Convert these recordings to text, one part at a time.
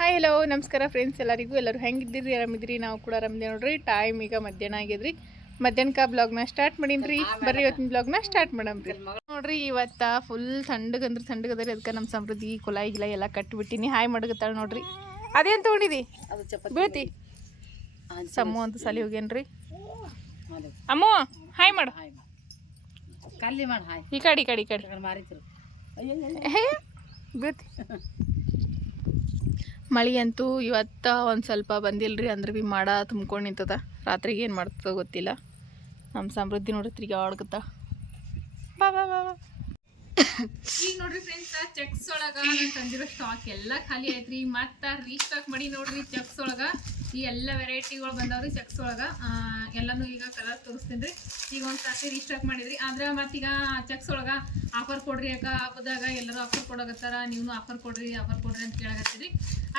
Hi hello ನಮಸ್ಕಾರ friends ಎಲ್ಲರಿಗೂ. ಎಲ್ಲರೂ ಹೆಂಗಿದ್ದೀರಿ? ಆರಾಮಿದ್ರಿ ನಾವು ಕೂಡ ಆರಾಮಿದ್ದೀವಿ ನೋಡ್ರಿ. ಟೈಮ್ ಈಗ ಮಧ್ಯಾಹ್ನ ಆಗಿದ್ರಿ ಮಧ್ಯಾಹ್ನಕ ಬ್ಲಾಗ್ನ ಸ್ಟಾರ್ಟ್ ಮಾಡೀನಿ ರೀ ಬರ್ರಿ ಇವತ್ತಿನ ಬ್ಲಾಗ್ನ ಸ್ಟಾರ್ಟ್ ಮಾಡಮ್ರಿ. ನೋಡ್ರಿ ಇವತ್ತು ಫುಲ್ ಥಂಡಗಂದ್ರೆ ಥಂಡಗದ್ರಿ ಅದಕ್ಕೆ ನಮ್ಮ ಸಮೃದ್ಧಿ ಕುಲಾಯಿ ಗಿಲಾಯಿ ಎಲ್ಲ ಕಟ್ಬಿಟ್ಟಿನಿ. ಹಾಯ್ ಮಾಡಗತ್ತಾಳ ನೋಡ್ರಿ. ಅದೇನು ತೊಗೊಂಡಿದಿ? ಬೀಳ್ತಿ? ಸಮ್ಮು ಅಂತ ಸಲಿ ಹೋಗ್ಯನ್ರಿ. ಅಮ್ಮ ಹಾಯ್ ಮಾಡು. ಈ ಕಡೆ ಈ ಕಡೆ ಈ ಕಡೆ. ಬೀಳ್ತಿ. ಮಳೆ ಅಂತೂ ಇವತ್ತ ಒಂದು ಸ್ವಲ್ಪ ಬಂದಿಲ್ರಿ, ಅಂದ್ರೆ ಭೀ ಮಾಡ ತುಂಬ್ಕೊಂಡು ನಿಂತದ. ರಾತ್ರಿಗೆ ಏನು ಮಾಡ್ತದ ಗೊತ್ತಿಲ್ಲ. ನಮ್ಮ ಸಮೃದ್ಧಿ ನೋಡ್ರಿ ತಿರ್ಗಿ ಬಾ ಬಾ ಬಾ ಈಗ ನೋಡ್ರಿ ಫ್ರೆಂಡ್ಸ್ ಚೆಕ್ಸ್ ಒಳಗ ತಂದಿರೋ ಸ್ಟಾಕ್ ಎಲ್ಲ ಖಾಲಿ ಆಯ್ತ್ರಿ ಮತ್ತ ರೀಸ್ಟಾಕ್ ಮಾಡಿ ನೋಡ್ರಿ ಚೆಕ್ಸ್ ಒಳಗ. ಈ ಎಲ್ಲ ವೆರೈಟಿಗಳು ಬಂದವ್ರಿ ಚೆಕ್ಸ್ ಒಳಗ ಎಲ್ಲನೂ ಈಗ ಕಲರ್ ತೋರಿಸ್ತೀನಿ ರೀ. ಈಗ ಒಂದು ಸಾರಿ ರೀಸ್ಟಾಕ್ ಮಾಡಿದ್ರಿ. ಆದ್ರೆ ಮತ್ತೀಗ ಚೆಕ್ಸ್ ಒಳಗ ಆಫರ್ ಕೊಡ್ರಿ ಅಕ್ಕ, ಹಬ್ಬದಾಗ ಎಲ್ಲರೂ ಆಫರ್ ಕೊಡಕತ್ತಾರ ನೀವು ಆಫರ್ ಕೊಡ್ರಿ ಆಫರ್ ಕೊಡ್ರಿ ಅಂತ ಕೇಳಕತ್ತೀರಿ.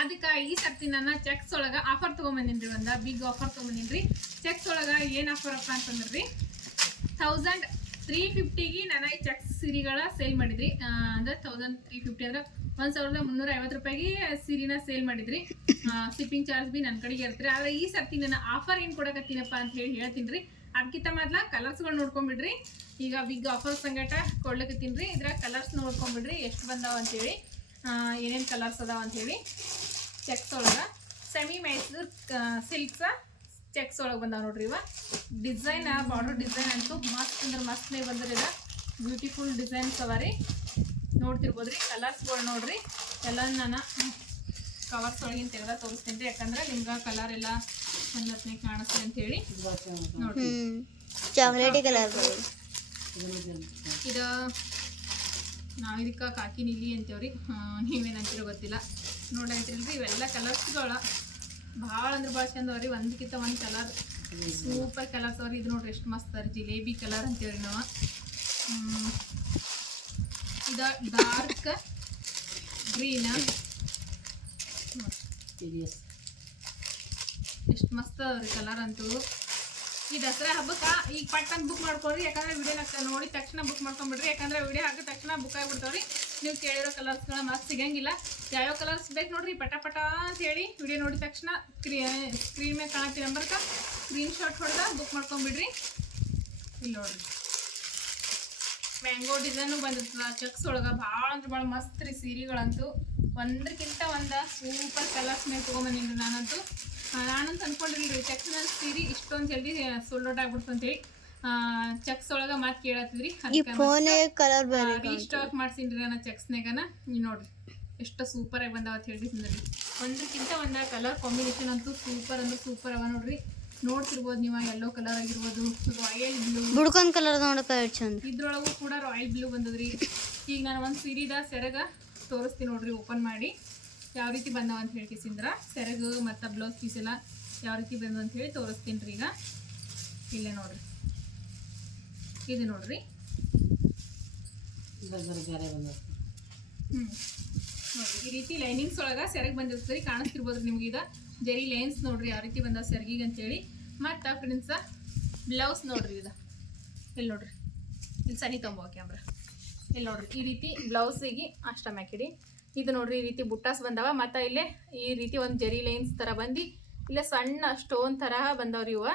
ಅದಕ್ಕೆ ಈ ಸರ್ತಿ ನನ್ನ ಚೆಕ್ಸ್ ಒಳಗ ಆಫರ್ ತೊಗೊಂಬಂದಿನಿ ರೀ ಒಂದು ಬಿಗ್ ಆಫರ್ ತೊಗೊಂಬಂದಿನ್ರಿ ಚೆಕ್ಸ್ ಒಳಗ ಏನು ಆಫರ್ ಅಪ್ಪ ಅಂತಂದ್ರಿ ತೌಸಂಡ್ ತ್ರೀ ಫಿಫ್ಟಿಗೆ ನಾನು ಈ ಚೆಕ್ಸ್ ಸೀರೆಗಳ ಸೇಲ್ ಮಾಡಿದ್ರಿ. ಅಂದ್ರೆ ತೌಸಂಡ್ ತ್ರೀ ಫಿಫ್ಟಿ ಅಂದ್ರೆ ಒಂದು ಸಾವಿರದ ಮುನ್ನೂರ ಐವತ್ತು ರೂಪಾಯಿಗೆ ಸೀರಿನ ಸೇಲ್ ಮಾಡಿದ್ರಿ. ಶಿಪ್ಪಿಂಗ್ ಚಾರ್ಜ್ ಬಿ ನನ್ನ ಕಡೆಗೆ ಇರ್ತೀರಿ ಆದ್ರೆ ಈ ಸರ್ತಿ ನಾನು ಆಫರ್ ಏನು ಕೊಡಕತ್ತೀನಪ್ಪ ಅಂತ ಹೇಳಿ ಹೇಳ್ತೀನಿ ರೀ. ಅದಕ್ಕಿಂತ ಮೊದ್ಲ ಕಲರ್ಸ್ಗಳು ನೋಡ್ಕೊಂಬಿಡ್ರಿ. ಈಗ ವಿಗ್ ಆಫರ್ ಸಂಗಟ ಕೊಡ್ಲಕತ್ತೀನಿ ರೀ. ಇದ್ರ ಕಲರ್ಸ್ ನೋಡ್ಕೊಂಬಿಡ್ರಿ ಎಷ್ಟು ಬಂದಾವ ಅಂತೇಳಿ ಏನೇನು ಕಲರ್ಸ್ ಅದಾವ ಅಂತೇಳಿ ಚೆಕ್ಸ್ ಒಳಗೆ. ಸೆಮಿ ಮೈಸೂರು ಸಿಲ್ಕ್ಸ ಚೆಕ್ಸ್ ಒಳಗೆ ಬಂದಾವ ನೋಡ್ರಿ ಇವ. ಡಿಸೈನ್ ಬಾರ್ಡರ್ ಡಿಸೈನ್ ಅಂತೂ ಮಸ್ತ್ ಅಂದ್ರೆ ಮಸ್ತ್ನೇ ಬಂದ್ರಿ ಬ್ಯೂಟಿಫುಲ್ ಡಿಸೈನ್ಸ್ ಅವ ರೀ. ನೋಡ್ತಿರ್ಬೋದ್ರಿ ಕಲರ್ಸ್ಗಳು ನೋಡ್ರಿ. ಎಲ್ಲ ನಾನು ಕವರ್ಸ್ ಒಳಗಿನ ತೆಗೆದ ತೋರಿಸ್ತೀನಿ ರೀ. ಯಾಕಂದ್ರೆ ನಿಮ್ಗೆ ಕಲರ್ ಎಲ್ಲ ಚಂದತ್ನೇ ಕಾಣಿಸ್ತೀನಿ ಅಂತ ಹೇಳಿ ಚಾಕ್ಲೇಟಿ ಕಲರ್ ಇದು ನಾವು ಇದಕ್ಕೆ ಕಾಕಿ ನೀಲಿ ಅಂತೇವ್ರಿ. ನೀವೇನಂತೀರೋ ಗೊತ್ತಿಲ್ಲ. ನೋಡಾಯ್ತಿರಲ್ರಿ ಇವೆಲ್ಲ ಕಲರ್ಸ್ಗಳ. ಭಾಳ ಅಂದ್ರೆ ಭಾಳ ಚಂದ ಅವ್ರಿ ಒಂದಕ್ಕಿಂತ ಒಂದು ಕಲರ್. ಸೂಪರ್ ಕಲರ್ಸ್ ಅವ್ರಿ ಇದು ನೋಡ್ರಿ ಎಷ್ಟು ಮಸ್ತ್ ಅವ್ರಿ ಜಿಲೇಬಿ ಕಲರ್ ಅಂತೇವ್ರಿ ನಾವು. ಇದು ಡಾರ್ಕ್ ಗ್ರೀನ್. ಎಷ್ಟು ಮಸ್ತ್ ಅದ್ರಿ ಕಲರ್ ಅಂತೂ. ಈ ದಸರಾ ಹಬ್ಬಕ್ಕೆ ಈಗ ಪಟ್ಟನ್ ಬುಕ್ ಮಾಡ್ಕೊಳ್ರಿ ಯಾಕಂದ್ರೆ ವಿಡಿಯೋನ ನೋಡಿ ತಕ್ಷಣ ಬುಕ್ ಮಾಡ್ಕೊಂಡ್ಬಿಡ್ರಿ ಯಾಕಂದ್ರೆ ವಿಡಿಯೋ ಹಾಕಿದ ತಕ್ಷಣ ಬುಕ್ ಆಗಿಬಿಡ್ತಾವ್ರಿ. ನೀವು ಕೇಳಿರೋ ಕಲರ್ಸ್ಗಳ ಮತ್ತೆ ಸಿಗಂಗಿಲ್ಲ. ಯಾವ್ಯಾವ ಕಲರ್ಸ್ ಬೇಕು ನೋಡ್ರಿ ಪಟ ಪಟ ಅಂತ ಹೇಳಿ ವಿಡಿಯೋ ನೋಡಿದ ತಕ್ಷಣ ಸ್ಕ್ರೀನ್ ಮೇಲೆ ಕಾಣತ್ತಿ ಸ್ಕ್ರೀನ್ ಶಾಟ್ ಹೊಡೆದ ಬುಕ್ ಮಾಡ್ಕೊಂಬಿಡ್ರಿ ಇಲ್ಲಿ ನೋಡ್ರಿ. ಮ್ಯಾಂಗೋ ಡಿಸೈನು ಬಂದಿರ್ತದ ಚಕ್ಸ್ ಒಳಗೆ ಭಾಳ ಅಂದ್ರೆ ಭಾಳ ಮಸ್ತ್ ರೀ ಸೀರೆಗಳಂತೂ. ಒಂದಕ್ಕಿಂತ ಒಂದ ಸೂಪರ್ ಕಲರ್ಸ್ ಮೇಲೆ ತೊಗೊಂಬಂದಿನಿ ನಾನಂತೂ. ನಾನಂತ ಅನ್ಕೊಂಡಿಲ್ರಿ ಚಕ್ಸ್ ಮೇಲೆ ಸೀರೆ ಇಷ್ಟೊಂದು ಜಲ್ದಿ ಸೋಲ್ಡ್ ಔಟ್ ಆಗ್ಬಿಡ್ತು ಅಂತೇಳಿ ಚೆಕ್ಸ್ ಒಳಗೆ ಮಾತು ಕೇಳತ್ತಿದ್ರಿ ಬೇರೆ ರೀಸ್ಟಾಕ್ ಮಾಡ್ಸಿನ್ರಿ ನಾನು ಚಕ್ಸ್ನಾಗನ ನೀವು ನೋಡ್ರಿ ಎಷ್ಟು ಸೂಪರ್ ಆಗಿ ಬಂದಾವ ಅಂತ ಹೇಳಿದ್ರಿ ಒಂದಕ್ಕಿಂತ ಒಂದ ಕಲರ್ ಕಾಂಬಿನೇಷನ್ ಅಂತೂ ಸೂಪರ್ ಅಂದ್ರೆ ಸೂಪರ್ ಅವ ನೋಡ್ರಿ. ನೋಡ್ತಿರ್ಬೋದು ನೀವು ಯೆಲ್ಲೋ ಕಲರ್ ಆಗಿರ್ಬೋದು ರಾಯಲ್ ಬ್ಲೂ ಬುಡ್ಕೊಂಡ್ ಕಲರ್ ನೋಡಕ ಚಂದ. ಇದ್ರೊಳಗೂ ಕೂಡ ರಾಯಲ್ ಬ್ಲೂ ಬಂದದ್ರಿ. ಈಗ ನಾನು ಒಂದು ಸೀರಿದ ಸೆರಗ ತೋರಿಸ್ತೀನಿ ನೋಡ್ರಿ ಓಪನ್ ಮಾಡಿ. ಯಾವ ರೀತಿ ಬಂದವ ಅಂತ ಹೇಳಿ ಕಿಸಿಂದ್ರ ಸೆರಗು ಮತ್ತು ಬ್ಲೌಸ್ ಪೀಸ್ ಎಲ್ಲ ಯಾವ ರೀತಿ ಬಂದವ ಅಂತ ಹೇಳಿ ತೋರಿಸ್ತೀನಿ ರೀ ಈಗ. ಇಲ್ಲೇ ನೋಡ್ರಿ. ಇದು ನೋಡ್ರಿ. ಹ್ಞೂ ನೋಡ್ರಿ ಈ ರೀತಿ ಲೈನಿಂಗ್ಸ್ ಒಳಗೆ ಸೆರಗ್ ಬಂದಿರ್ತದೆ ರೀ ಕಾಣಿಸ್ತಿರ್ಬೋದು ನಿಮ್ಗೆ ಈಗ. ಜರಿ ಲೈನ್ಸ್ ನೋಡ್ರಿ ಯಾವ ರೀತಿ ಬಂದ ಸರ್ಗಿಗೆ ಅಂತೇಳಿ. ಮತ್ತು ಫ್ರೆಂಡ್ಸ ಬ್ಲೌಸ್ ನೋಡ್ರಿ ಇದು. ಇಲ್ಲಿ ನೋಡ್ರಿ. ಇಲ್ಲಿ ಸನಿ ತೊಂಬೋ ಕ್ಯಾಮ್ರಾ ಇಲ್ಲಿ ನೋಡ್ರಿ, ಈ ರೀತಿ ಬ್ಲೌಸಿಗೆ ಅಷ್ಟಮ್ ಹಾಕಿಡಿ ಇದು ನೋಡ್ರಿ, ಈ ರೀತಿ ಬುಟ್ಟಾಸ್ ಬಂದವ. ಮತ್ತು ಇಲ್ಲೇ ಈ ರೀತಿ ಒಂದು ಜರಿ ಲೈನ್ಸ್ ಥರ ಬಂದು, ಇಲ್ಲೇ ಸಣ್ಣ ಸ್ಟೋನ್ ತರಹ ಬಂದವ್ರಿ ಇವ.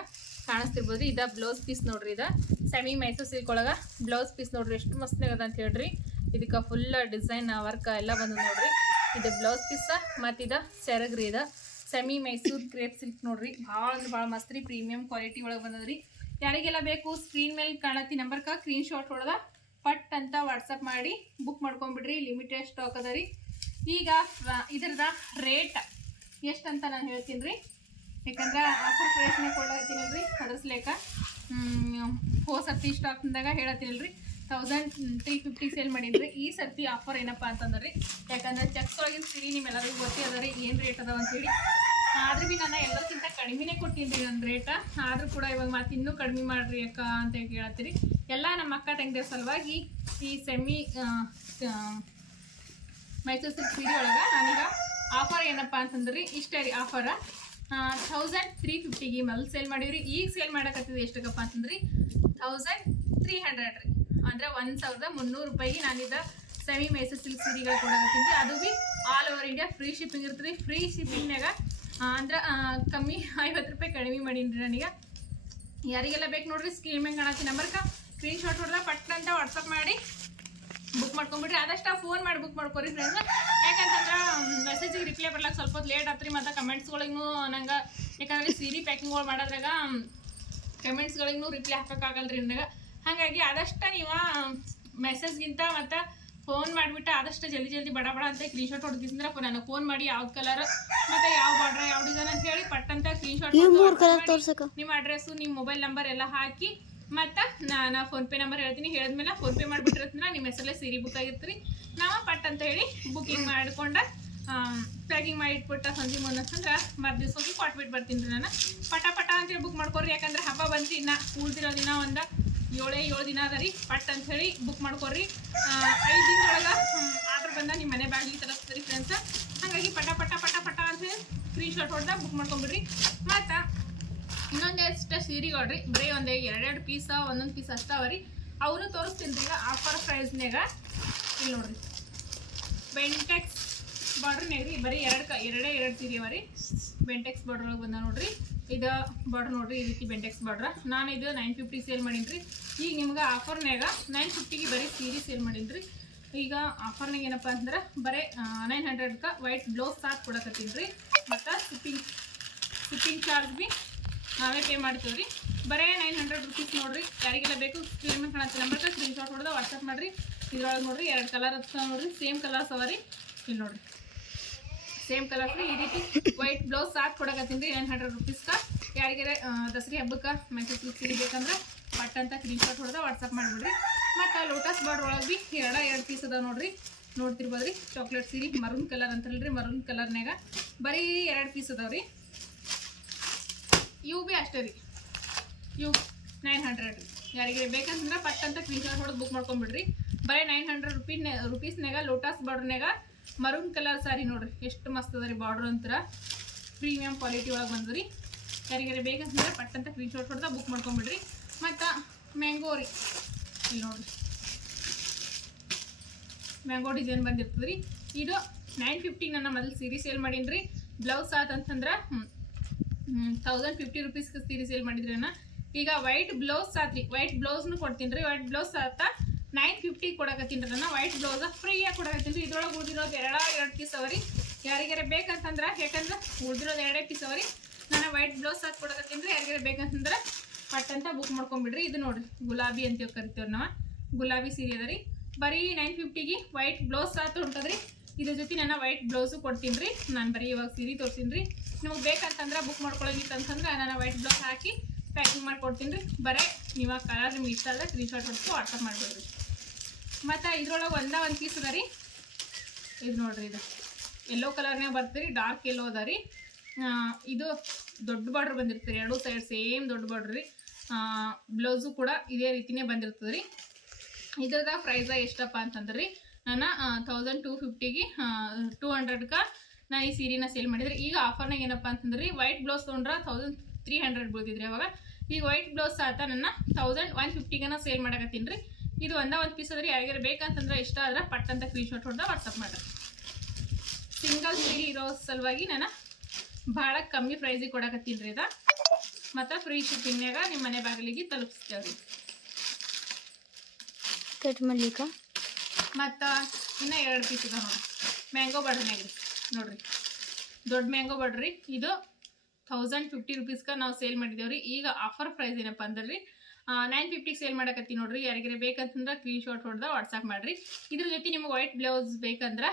ಕಾಣಿಸ್ತಿರ್ಬೋದು ಇದ ಬ್ಲೌಸ್ ಪೀಸ್ ನೋಡ್ರಿ ಇದ. ಸೆಮಿ ಮೈಸೂರು ಸಿಲ್ಕ್ ಒಳಗೆ ಬ್ಲೌಸ್ ಪೀಸ್ ನೋಡ್ರಿ, ಎಷ್ಟು ಮಸ್ತ್ ಅದ ಅಂತ ಹೇಳ್ರಿ. ಇದಕ್ಕೆ ಫುಲ್ ಡಿಸೈನ್ ವರ್ಕ್ ಎಲ್ಲ ಬಂದದ ನೋಡ್ರಿ. ಇದು ಬ್ಲೌಸ್ ಪೀಸ ಮತ್ತು ಇದು ಸೆರಗ್ರಿ ಇದು. ಸೆಮಿ ಮೈಸೂರ್ ಕ್ರೇಪ್ ಸಿಲ್ಕ್ ನೋಡ್ರಿ. ಭಾಳ ಅಂದ್ರೆ ಭಾಳ ಮಸ್ತ್ ರೀ ಪ್ರೀಮಿಯಂ ಕ್ವಾಲಿಟಿ ಒಳಗೆ ಬಂದದ್ರಿ. ಯಾರಿಗೆಲ್ಲ ಬೇಕು ಸ್ಕ್ರೀನ್ ಮೇಲೆ ಕಾಣತಿ ನಂಬರ್ಕ ಸ್ಕ್ರೀನ್ ಶಾಟ್ ಹೊಡೆದ ಪಟ್ ಅಂತ ವಾಟ್ಸಪ್ ಮಾಡಿ ಬುಕ್ ಮಾಡ್ಕೊಂಬಿಡ್ರಿ ಲಿಮಿಟೆಡ್ ಸ್ಟಾಕ್ ಅದ ರೀ. ಈಗ ಇದ್ರದ ರೇಟ್ ಎಷ್ಟು ಅಂತ ನಾನು ಹೇಳ್ತೀನಿ ರೀ ಯಾಕಂದ್ರೆ ಆಫರ್ ಪ್ರೈಸ್ನೇ ಕೊಡತ್ತೀನಲ್ರಿ ಅದ್ರಸ್ಲೇಕ ಹೋದ ಹೋಸತ್ತಿ ಸ್ಟಾಕ್ದಾಗ ಹೇಳತ್ತೀನಲ್ರಿ. ತೌಸಂಡ್ ತ್ರೀ ಫಿಫ್ಟಿ ಸೇಲ್ ಮಾಡಿದ್ರಿ. ಈ ಸರ್ತಿ ಆಫರ್ ಏನಪ್ಪ ಅಂತಂದ್ರೆ, ಯಾಕಂದ್ರೆ ಚೆಕ್ಸ್ ಒಳಗಿನ ಸೀರೆ ನಿಮ್ಮೆಲ್ಲರಿಗೂ ಗೊತ್ತೇ ಅದ ರೀ, ಏನು ರೇಟ್ ಅದಾವ ಅಂತೇಳಿ ಆದ್ರೂ ಭೀ ನಾನು ಎಲ್ಲಕ್ಕಿಂತ ಕಡಿಮೆನೇ ರೀ ನನ್ನ ರೇಟ ಆದ್ರೂ ಕೂಡ ಇವಾಗ ಮತ್ತೆ ಇನ್ನೂ ಕಡಿಮೆ ಮಾಡ್ರಿ ಅಕ್ಕ ಅಂತ ಕೇಳತ್ತೀರಿ. ಎಲ್ಲ ನಮ್ಮ ಅಕ್ಕ ತಂಗಿರ ಸಲುವಾಗಿ ಈ ಸೆಮಿ ಮೈಸೂರು ಸಿಲ್ಕ್ ಸೀರೆ ಒಳಗೆ ನಾನೀಗ ಆಫರ್ ಏನಪ್ಪ ಅಂತಂದ್ರಿ, ಇಷ್ಟೇ ರೀ ಆಫರ ಥೌಸಂಡ್ ತ್ರೀ ಫಿಫ್ಟಿಗೆ ಮಲ್ ಸೇಲ್ ಮಾಡೀವ್ರಿ. ಈಗ ಸೇಲ್ ಮಾಡಕತ್ತಿದ್ದು ಎಷ್ಟಕ್ಕಪ್ಪ ಅಂತಂದ್ರಿ ಥೌಸಂಡ್ ತ್ರೀ ಹಂಡ್ರೆಡ್ ರೀ. ಅಂದ್ರೆ ಒಂದು ಸಾವಿರದ ಮುನ್ನೂರು ರೂಪಾಯಿಗೆ ನಾನಿದ ಸೆಮಿ ಮೈಸೂರು ಸಿಲ್ಕ್ ಸೀರೆಗಳು ಕೊಡೋದಕ್ಕಿಂತ ಅದು B all over India free shipping ಇರ್ತದೆ. ಫ್ರೀ ಶಿಪ್ಪಿಂಗ್ನಾಗ ಅಂದ್ರೆ ಕಮ್ಮಿ ಐವತ್ತು ರೂಪಾಯಿ ಕಡಿಮೆ ಮಾಡೀನಿ ನನಗೆ. ಯಾರಿಗೆಲ್ಲ ಬೇಕು ನೋಡ್ರಿ ಸ್ಕ್ರೀನ್ ಮೇಲೆ ಕಾಣತ್ತೆ ನಂಬರ್ಕ ಸ್ಕ್ರೀನ್ ಶಾಟ್ ಹೊಡೆದ ಪಟ್ ಅಂತ ವಾಟ್ಸಪ್ ಮಾಡಿ ಬುಕ್ ಮಾಡ್ಕೊಂಬಿಡ್ರಿ. ಆದಷ್ಟು ಫೋನ್ ಮಾಡಿ ಬುಕ್ ಮಾಡ್ಕೊರಿ ಫ್ರೆಂಡ್ಸ್ ಯಾಕಂತಂದ್ರೆ ಮೆಸೇಜಿಗೆ ರಿಪ್ಲೈ ಬರ್ಲಾಕ ಸ್ವಲ್ಪ ಹೊತ್ತು ಲೇಟ್ ಆತ್ರಿ ಮತ್ತು ಕಮೆಂಟ್ಸ್ಗಳಿಗೂ ನಂಗೆ, ಯಾಕಂದ್ರೆ ಸೀರೆ ಪ್ಯಾಕಿಂಗ್ಗಳು ಮಾಡೋದ್ರಾಗ ಕಮೆಂಟ್ಸ್ಗಳಿಗೂ ರಿಪ್ಲೈ ಹಾಕೋಕ್ಕಾಗಲ್ರಿ ನನಗೆ. ಹಾಗಾಗಿ ಆದಷ್ಟು ನೀವು ಮೆಸೇಜ್ಗಿಂತ ಮತ್ತು ಫೋನ್ ಮಾಡಿಬಿಟ್ಟು ಆದಷ್ಟು ಜಲ್ದಿ ಜಲ್ದಿ ಬಡ ಬಡ ಅಂತ ಸ್ಕ್ರೀನ್ ಶಾಟ್ ಹೊಡೆದಿದ್ರೆ ನನಗೆ ಫೋನ್ ಮಾಡಿ ಯಾವ್ದು ಕಲರ್ ಮತ್ತು ಯಾವ ಬಾರ್ಡ್ರ ಯಾವ ಡಿಸೈನ್ ಅಂತ ಹೇಳಿ ಪಟ್ ಅಂತ ಸ್ಕ್ರೀನ್ ಶಾಟ್ ಇವ್ ಮೂರ್ ಕಲರ್ ತೋರ್ಸಕ ನಿಮ್ಮ ಅಡ್ರೆಸ್ಸು ನಿಮ್ಮ ಮೊಬೈಲ್ ನಂಬರ್ ಎಲ್ಲ ಹಾಕಿ ಮತ್ತು ನಾನು ಫೋನ್ಪೇ ನಂಬರ್ ಹೇಳ್ತೀನಿ. ಹೇಳಿದ್ಮೇಲೆ ಫೋನ್ಪೇ ಮಾಡಿಬಿಟ್ಟಿರ್ತೀನಿ ನಿಮ್ಮ ಹೆಸರಲ್ಲೇ ಸೀರೆ ಬುಕ್ ಆಗಿರ್ತೀರಿ ನಾವು ಪಟ್ ಅಂತ ಹೇಳಿ ಬುಕಿಂಗ್ ಮಾಡ್ಕೊಂಡು ಪ್ಯಾಕಿಂಗ್ ಮಾಡಿ ಇಟ್ಬಿಟ್ಟ ಸಂಜೆ ಮುಂದೆ ಅಂತಂದ್ರೆ ಮರು ದಿವ್ಸ ಹೋಗಿ ಕೊಟ್ಬಿಟ್ಟು ಬರ್ತೀನಿ ರೀ ನಾನು. ಪಟ ಪಟ ಅಂತೇಳಿ ಬುಕ್ ಮಾಡ್ಕೊರಿ ಯಾಕಂದ್ರೆ ಹಬ್ಬ ಬಂತು ಇನ್ನು ಉಳಿದಿರೋ ದಿನ ಒಂದು. ಏಳೇ ಏಳು ದಿನ ಅದ ರೀ. ಪಟ್ ಅಂತ ಹೇಳಿ ಬುಕ್ ಮಾಡ್ಕೊರಿ ಐದು ದಿನದೊಳಗೆ ಆರ್ಡ್ರ್ ಬಂದ ನಿಮ್ಮ ಮನೆ ಬಾಗಿಲಿಗೆ ತಲುಪಿಸ್ತೀರಿ ಫ್ರೆಂಡ್ಸ್ ಹಾಗಾಗಿ ಪಟ ಪಟ ಪಟ ಪಟ ಅಂತ ಹೇಳಿ ಸ್ಕ್ರೀನ್ ಶಾಟ್ ಹೊಡೆದ ಬುಕ್ ಮಾಡ್ಕೊಂಬಿಡ್ರಿ. ಮತ್ತು ಇನ್ನೊಂದಷ್ಟು ಸೀರೆಗಳ್ರಿ, ಬರೀ ಒಂದು ಎರಡೆರಡು ಪೀಸ ಒಂದೊಂದು ಪೀಸ್ ಅಷ್ಟಾವ ರೀ. ಅವನು ತೋರಿಸ್ತೀನಿ ಈಗ ಆಫರ್ ಪ್ರೈಸ್ನಾಗ ಇಲ್ಲಿ ನೋಡ್ರಿ. ಬೆಂಟೆಕ್ಸ್ ಬಾರ್ಡ್ರ್ನಾಗ ರೀ ಬರೀ ಎರಡು ಕ, ಎರಡೇ ಎರಡು ಸೀರೆ ಅವ ರೀ. ಬೆಂಟೆಕ್ಸ್ ಬಾರ್ಡ್ರ್ ಬಂದ ನೋಡ್ರಿ. ಇದು ಬಾರ್ಡರ್ ನೋಡ್ರಿ, ಈ ರೀತಿ ಬೆಂಟೆಕ್ಸ್ ಬಾರ್ಡ್ರ. ನಾನು ಇದು ನೈನ್ ಫಿಫ್ಟಿ ಸೇಲ್ ಮಾಡೀನಿ ಈಗ ನಿಮ್ಗೆ ಆಫರ್ನಾಗ ನೈನ್ ಫಿಫ್ಟಿಗೆ ಬರೀ ಸೀರೆ ಸೇಲ್ ಮಾಡೀನಿ ಈಗ ಆಫರ್ನಾಗ ಏನಪ್ಪ ಅಂದ್ರೆ, ಬರೀ ನೈನ್ ಹಂಡ್ರೆಡ್ಕ ವೈಟ್ ಬ್ಲೌಸ್ ಸಾಕು ಕೊಡಕತ್ತೀನಿ ರೀ. ಮತ್ತು ಶಿಪ್ಪಿಂಗ್ ಶಿಪ್ಪಿಂಗ್ ಚಾರ್ಜ್ ಭೀ ನಾವೇ ಪೇ ಮಾಡ್ತೀವಿ ರೀ. ಬರೇ ನೈನ್ ಹಂಡ್ರೆಡ್ ರುಪೀಸ್ ನೋಡ್ರಿ. ಯಾರಿಗೆಲ್ಲ ಬೇಕು ಸ್ಕ್ರೀನ್ ಕಾಣುತ್ತೆ ನಂಬರ್ಗೆ ಸ್ಕ್ರೀನ್ ಶಾಟ್ ಹೊಡೆದ ವಾಟ್ಸಪ್ ಮಾಡಿರಿ. ಇದ್ರೊಳಗೆ ನೋಡಿರಿ, ಎರಡು ಕಲರ್ ಹತ್ತ ನೋಡಿರಿ. ಸೇಮ್ ಕಲರ್ಸ್ ಅವ ಇಲ್ಲಿ ನೋಡ್ರಿ. ಸೇಮ್ ಕಲರ್ ಈ ರೀತಿ ವೈಟ್ ಬ್ಲೌಸ್ ಸಾಕು ಕೊಡಕತ್ತೀನಿ ನೈನ್ ಹಂಡ್ರೆಡ್ ರುಪೀಸ್ಗೆ ಯಾರಿಗಾರ ದಸರಿ ಹಬ್ಬಕ್ಕೆ ಮೆಸೇಜ್ ಸಿಗಬೇಕಂದ್ರೆ ಬೇಕಂದ್ರೆ ಪಟ್ ಅಂತ ಸ್ಕ್ರೀನ್ ಶಾಟ್ ಹೊಡೆದ ವಾಟ್ಸಪ್ ಮಾಡಿಬಿಡ್ರಿ. ಮತ್ತು ಲೋಟಸ್ ಬಾರ್ಡ್ ಒಳಗೆ ಬಿ ಎರಡು ಎರಡು ಪೀಸ್ ಅದಾವ ನೋಡ್ರಿ. ನೋಡ್ತಿರ್ಬೋದ್ರಿ. ಚಾಕ್ಲೇಟ್ ಸೀರೆ ಮರೂನ್ ಕಲರ್ ಅಂತಲ್ರಿ ಮರೂನ್ ಕಲರ್ನಾಗ ಬರೀ ಎರಡು ಪೀಸ್ ಅದಾವ್ರಿ ಇವು ಬಿ ಅಷ್ಟೇ ರೀ. ಇವು ನೈನ್ ಹಂಡ್ರೆಡ್ ಯಾರಿಗೆ ಬೇಕಂತಂದ್ರೆ ಪಟ್ ಅಂತ ಸ್ಕ್ರೀನ್ ಶಾಟ್ ಹೊಡೆದು ಬುಕ್ ಮಾಡ್ಕೊಂಬಿಡ್ರಿ ಬರೀ ನೈನ್ ಹಂಡ್ರೆಡ್ ರುಪೀ ರುಪೀಸ್ನಾಗ ಲೋಟಸ್ ಬಾರ್ಡ್ರ್ನಾಗ ಮರೂನ್ ಕಲರ್ ಸಾರಿ ನೋಡ್ರಿ, ಎಷ್ಟು ಮಸ್ತ್ ಅದ ರೀ ಬಾರ್ಡರ್ ಅಂತರ ಪ್ರೀಮಿಯಂ ಕ್ವಾಲಿಟಿ ಒಳಗೆ ಬಂದದ ರೀ. ಯಾರಿಗಾರೆ ಬೇಕಂತಂದ್ರೆ ಪಟ್ ಅಂತ ಸ್ಕ್ರೀನ್ ಶಾಟ್ ಹೊಡೆದ ಬುಕ್ ಮಾಡ್ಕೊಂಬಿಡ್ರಿ. ಮತ್ತು ಮ್ಯಾಂಗೋ ರೀ. ಇಲ್ಲಿ ನೋಡ್ರಿ. ಮ್ಯಾಂಗೋ ಡಿಸೈನ್ ಬಂದಿರ್ತದೆ ರೀ ಇದು ನೈನ್ ಫಿಫ್ಟಿ ನನ್ನ ಮೊದಲು ಸೀರೆ ಸೇಲ್ ಮಾಡೀನಿ ರೀ. ಬ್ಲೌಸ್ ಆತಂತಂದ್ರೆ ತೌಸಂಡ್ ಫಿಫ್ಟಿ ರುಪೀಸ್ಗೆ ಸೀರೆ ಸೇಲ್ ಮಾಡಿದ್ರಿ ನಾನು ಈಗ ವೈಟ್ ಬ್ಲೌಸ್ ಆತ್ರಿ ವೈಟ್ ಬ್ಲೌಸ್ನು ಕೊಡ್ತೀನಿ ರೀ. ವೈಟ್ ಬ್ಲೌಸ್ ಆತ ನೈನ್ ಫಿಫ್ಟಿ ಕೊಡಕತ್ತೀನಿ ರೀ ನಾನು ವೈಟ್ ಬ್ಲೌಸ ಫ್ರೀಯಾಗಿ ಕೊಡಕತ್ತೀನಿ ರೀ. ಇದ್ರೊಳಗೆ ಉಳಿದಿರೋದು ಎರಡ, ಎರಡು ಪೀಸ್ ಅವರಿ ರೀ. ಯಾರಿಗಾರೆ ಬೇಕಂತಂದ್ರೆ, ಯಾಕಂದ್ರೆ ಉಳಿದಿರೋದು ಎರಡೇ ಪೀಸ್ ಅವರಿ ರೀ. ನಾನು ವೈಟ್ ಬ್ಲೌಸ್ ಹಾಕಿ ಕೊಡಕತ್ತೀನಿ ರೀ. ಯಾರಿಗಾರೆ ಬೇಕಂತಂದ್ರೆ ಪಟ್ ಅಂತ ಬುಕ್ ಮಾಡ್ಕೊಂಬಿಡ್ರಿ. ಇದು ನೋಡ್ರಿ, ಗುಲಾಬಿ ಅಂತ ಕರಿತೀವ್ರಿ ನಾವು. ಗುಲಾಬಿ ಸೀರೆ ಅದ ರೀ. ಬರೀ ನೈನ್ ಫಿಫ್ಟಿಗೆ ವೈಟ್ ಬ್ಲೌಸ್ ಆತು ಹೊಂಟದ್ರಿ ಇದ್ರ ಜೊತೆ ನಾನು ವೈಟ್ ಬ್ಲೌಸು ಕೊಡ್ತೀನಿ ರೀ. ನಾನು ಬರೀ ಇವಾಗ ಸೀರೆ ತೋರಿಸ್ತೀನಿ ರೀ. ನಿಮಗೆ ಬೇಕಂತಂದ್ರೆ ಬುಕ್ ಮಾಡ್ಕೊಳ್ಳೋಂಗಿತ್ತಂತಂದ್ರೆ ನಾನು ವೈಟ್ ಬ್ಲೌಸ್ ಹಾಕಿ ಪ್ಯಾಕಿಂಗ್ ಮಾಡ್ಕೊಡ್ತೀನಿ ರೀ. ಬರೀ ನೀವಾಗ ಕಲರ್ ನಿಮ್ಗೆ ಇಷ್ಟ ಅಲ್ಲ ಸ್ಕ್ರೀನ್ಶಾಟ್ ಶಾಟ್ ವಾಟ್ಸಪ್ ವಾಟ್ಸಪ್ ಮಾಡ್ಬೇಡ್ರಿ ಮತ್ತು ಇದ್ರೊಳಗೆ ಒಂದ ಒಂದು ಪೀಸ್ ಅದ ರೀ. ಇದು ನೋಡ್ರಿ ಇದು. ಎಲ್ಲೋ ಕಲರ್ನಾಗ ಬರ್ತೀರಿ ಡಾರ್ಕ್ ಎಲ್ಲೋ ಅದ ರೀ. ಇದು ದೊಡ್ಡ ಬಾರ್ಡ್ರ್ ಬಂದಿರ್ತದೆ ಎರಡು ಸೈಡ್ ಸೇಮ್ ದೊಡ್ಡ ಬಾರ್ಡ್ರ್ ರೀ. ಬ್ಲೌಸು ಕೂಡ ಇದೇ ರೀತಿನೇ ಬಂದಿರ್ತದೆ ರೀ. ಇದ್ರದ ಪ್ರೈಸ ಎಷ್ಟಪ್ಪ ಅಂತಂದ್ರೆ ರೀ, ನಾನು ತೌಸಂಡ್ ಟೂ ಫಿಫ್ಟಿಗೆ ಟೂ ಹಂಡ್ರೆಡ್ಗೆ ನಾ ಈ ಸೀರೆನ ಸೇಲ್ ಮಾಡಿದ್ರೆ ಈಗ ಆಫರ್ನಾಗ ಏನಪ್ಪ ಅಂತಂದ್ರೆ ರೀ ವೈಟ್ ಬ್ಲೌಸ್ ತೊಗೊಂಡ್ರೆ ತೌಸಂಡ್ ತ್ರೀ ಹಂಡ್ರೆಡ್ ಬೀಳ್ತಿದ್ರಿ ಅವಾಗ. ಈಗ ವೈಟ್ ಬ್ಲೌಸ್ ಆತ ನನ್ನ ತೌಸಂಡ್ ಒನ್ ಫಿಫ್ಟಿಗೆ ಸೇಲ್ ಮಾಡಕತ್ತೀನಿ ರೀ. ಇದು ಒಂದ ಒಂದು ಪೀಸ್ ಅದ್ರಿ ಯಾರಿಗಾರ ಬೇಕಂತಂದ್ರೆ ಇಷ್ಟ ಆದ್ರೆ ಪಟ್ ಅಂತ ಫ್ರೀ ಶಾಟ್ ಹೊಡೆದ ವಾಟ್ಸಪ್ ಮಾಡ್ರಿ. ಸಿಂಗಲ್ ಫ್ರೀ ಇರೋ ಸಲುವಾಗಿ ನಾನು ಭಾಳ ಕಮ್ಮಿ ಪ್ರೈಸಿಗೆ ಕೊಡಕತ್ತೀನಿ ರೀ ಇದು. ಮತ್ತು ಫ್ರೀ ಶಿಪ್ಪಿಂಗ್ನಾಗ ನಿಮ್ಮ ಮನೆ ಬಾಗಿಲಿಗೆ ತಲುಪಿಸ್ತೇವೆ ರೀ. ಕಟ್ ಮಾಡ್ಲಿಕ್ಕ? ಮತ್ತು ಇನ್ನೂ ಎರಡು ಪೀಸ್ ಇದಾವೆ ನೋಡಿ ಮ್ಯಾಂಗೋ ಬಡ್ರ್ನಾಗ ರೀ ನೋಡಿರಿ. ದೊಡ್ಡ ಮ್ಯಾಂಗೋ ಬಡ್ರಿ ಇದು ಥೌಸಂಡ್ ಫಿಫ್ಟಿ ರುಪೀಸ್ಗೆ ನಾವು ಸೇಲ್ ಮಾಡಿದ್ದೇವೆ ರೀ. ಈಗ ಆಫರ್ ಪ್ರೈಸ್ ಏನಪ್ಪ ಅಂದ್ರೆ ರೀ ನೈನ್ ಫಿಫ್ಟಿಗೆ ಸೇಲ್ ಮಾಡಕತ್ತಿ ನೋಡ್ರಿ. ಯಾರಿಗಾರ ಬೇಕಂತಂದ್ರೆ ಸ್ಕ್ರೀನ್ ಶಾಟ್ ಹೊಡೆದ ವಾಟ್ಸಪ್ ಮಾಡಿರಿ. ಇದ್ರ ಜೊತೆ ನಿಮ್ಗೆ ವೈಟ್ ಬ್ಲೌಸ್ ಬೇಕಂದ್ರೆ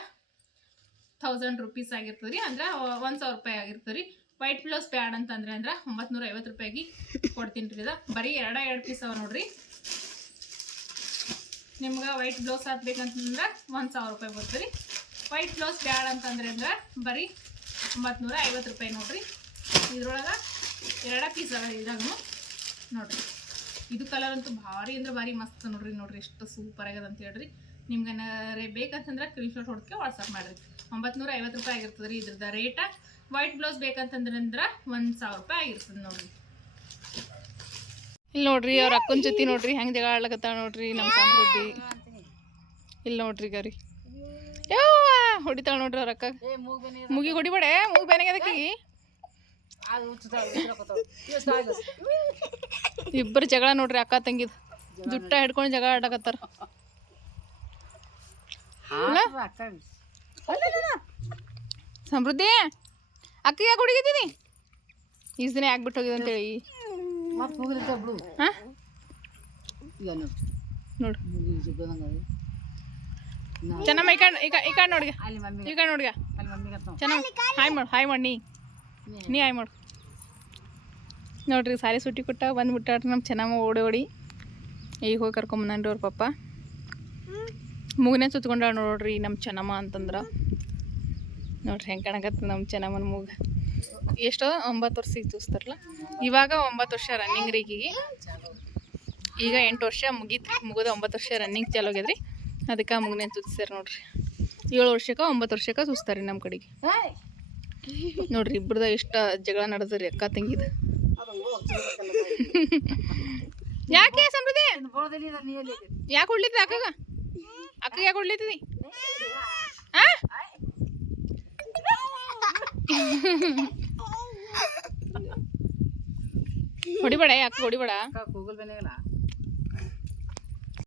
ಥೌಸಂಡ್ ರುಪೀಸ್ ಆಗಿರ್ತದೆ ರೀ ಅಂದ್ರೆ ಒಂದು ಸಾವಿರ ರೂಪಾಯಿ ಆಗಿರ್ತದೆ ರೀ ವೈಟ್ ಬ್ಲೌಸ್ ಪ್ಯಾಡ್ ಅಂತಂದ್ರೆ ಅಂದ್ರೆ ಒಂಬತ್ತು ಐವತ್ತು ರೂಪಾಯಿಗೆ ಕೊಡ್ತೀನಿ ರೀ ಇದು ಬರೀ ಎರಡ ಎರಡು ಪೀಸ್ ಅವ ನೋಡ್ರಿ. ನಿಮ್ಗೆ ವೈಟ್ ಬ್ಲೌಸ್ ಹಾಕ್ಬೇಕಂತಂದ್ರೆ ಒಂದು ಸಾವಿರ ರೂಪಾಯಿ ಬರ್ತದೆ ವೈಟ್ ಬ್ಲೌಸ್ ಬ್ಯಾಡ ಅಂತಂದ್ರೆ ಅಂದ್ರೆ ಬರೀ ಒಂಬತ್ತು ನೂರ ಐವತ್ತು ರೂಪಾಯಿ ನೋಡ್ರಿ. ಇದ್ರೊಳಗೆ ಎರಡ ಪೀಸ್ ಅದ ಇದಾಗ ನೋಡ್ರಿ. ಇದು ಕಲರ್ ಅಂತೂ ಭಾರಿ ಅಂದ್ರೆ ಭಾರಿ ಮಸ್ತ್ ನೋಡ್ರಿ ನೋಡ್ರಿ ಎಷ್ಟು ಸೂಪರ್ ಆಗ್ಯದ ಅಂತ ಹೇಳ್ರಿ. ನಿಮ್ಗೆ ಏನಾರೇ ಬೇಕಂತಂದ್ರೆ ಸ್ಕ್ರೀನ್ ಶಾಟ್ ಹೊಡ್ಕೆ ವಾಟ್ಸಪ್ ಮಾಡ್ರಿ. ಒಂಬತ್ತು ನೂರ ಐವತ್ತು ರೂಪಾಯಿ ಆಗಿರ್ತದೆ ರೀ ಇದ್ರದ ರೇಟ ವೈಟ್ ಬ್ಲೌಸ್ ಬೇಕಂತಂದ್ರೆ ಅಂದ್ರೆ ಒಂದು ಸಾವಿರ ರೂಪಾಯಿ ಆಗಿರ್ತದೆ ನೋಡ್ರಿ. ಇಲ್ಲಿ ನೋಡ್ರಿ ಅವ್ರ ಅಕ್ಕನ ಜೊತೆ ನೋಡ್ರಿ ಹೆಂಗೆ ಜಗಳ ಆಡ್ಲಕತ್ತಾಳ ನೋಡ್ರಿ ನಮ್ಮ ಸಮೃದ್ಧಿ. ಇಲ್ಲಿ ನೋಡ್ರಿ ಗರಿ ರೀ. ಯವ್ವ ಹೊಡಿತಾಳ ನೋಡ್ರಿ ಅವ್ರ ಅಕ್ಕ. ಮೂಗ್ ಹೊಡಿಬೇಡ ಮೂಗ್ ಬೇನೆಗೆ ಇಬ್ಬರು ಜಗಳ ನೋಡ್ರಿ ಅಕ್ಕ ತಂಗಿದ್. ದುಟ್ಟ ಹಿಡ್ಕೊಂಡು ಜಗಳ ಆಡಕತ್ತಾರ. ಅಕ್ಕ ಸಮೃದ್ಧಿ ಅಕ್ಕ ಯಾಕೆ ಹುಡುಗಿದ್ದೀನಿ ಈಸ್ ದಿನ ಯಾಕೆ ಬಿಟ್ಟು ಹೋಗಿದೆ ಅಂತೇಳಿ ನೋಡಿ. ಚೆನ್ನಮ್ಮ ಈ ಕಡೆ ಈ ಕಡೆ ನೋಡ್ಗ. ಅಲ್ಲಿ ಮಮ್ಮಿ ಈ ಕಡೆ ನೋಡ್ಗ. ಅಲ್ಲಿ ಮಮ್ಮಿಗೆ ಅಂತ ಚೆನ್ನಾಗಿ ಹಾಯ್ ಮಾಡು ಹಾಯ್ ಮಾಡಿ ನೀ ನೀ ಹಾಯ್ ಮಾಡು. ನೋಡ್ರಿ ಸಾರಿ ಸುಟ್ಟಿ ಕೊಟ್ಟ ಬಂದ್ಬಿಟ್ಟಾಡ್ರಿ ನಮ್ಮ ಚೆನ್ನಮ್ಮ ಓಡಿ ಓಡಿ. ಈಗ ಹೋಗಿ ಕರ್ಕೊಂಬಂದ್ರಿ ಅವ್ರ ಪಪ್ಪ. ಮೂಗನೇ ಸುತ್ಕೊಂಡಾಳ ನೋಡ್ರಿ ನಮ್ಮ ಚೆನ್ನಮ್ಮ ಅಂತಂದ್ರೆ. ನೋಡ್ರಿ ಹೆಂಗೆ ಕಾಣಕತ್ತ ನಮ್ಮ ಚೆನ್ನಮ್ಮನ ಮೂಗ. ಎಷ್ಟೋ ಒಂಬತ್ತು ವರ್ಷಕ್ಕೆ ಚೂಸ್ತಾರಲ್ಲ ಇವಾಗ ಒಂಬತ್ತು ವರ್ಷ ರನ್ನಿಂಗ್ ರೀಗಿಗೆ ಈಗ ಎಂಟು ವರ್ಷ ಮುಗೀತು ಮುಗಿದ ಒಂಬತ್ತು ವರ್ಷ ರನ್ನಿಂಗ್ ಚಾಲು ಆಗ್ಯದ್ರಿ. ಅದಕ್ಕೆ ಮುಗನೇ ಸುತ್ತಿಸ್ಯಾರ ನೋಡ್ರಿ. ಏಳು ವರ್ಷಕ್ಕೆ ಒಂಬತ್ತು ವರ್ಷಕ್ಕೆ ಸುಸ್ತಾರೆ ನಮ್ಮ ಕಡೆಗೆ! ನೋಡ್ರಿ ಇಬ್ಬರದ ಎಷ್ಟು ಜಗಳ ನಡೆದ್ರಿ ಅಕ್ಕ ತಂಗಿದ. ಯಾಕೆ ಸಮೃದ್ಧಿ? ಯಾಕೆ ಹೊಡ್ಲಿದ್ದ ಅಕ್ಕಗ? ಅಕ್ಕ ಯಾಕೆ ಹೊಡ್ಲಿತ್ತಿದಿ ಹೊಡಿಬೇಡ ಅಕ್ಕ ಹೊಡಿಬೇಡ. ಅಕ್ಕ ಕೂಗಲ್ ಬೆನೆಗಲ್ಲ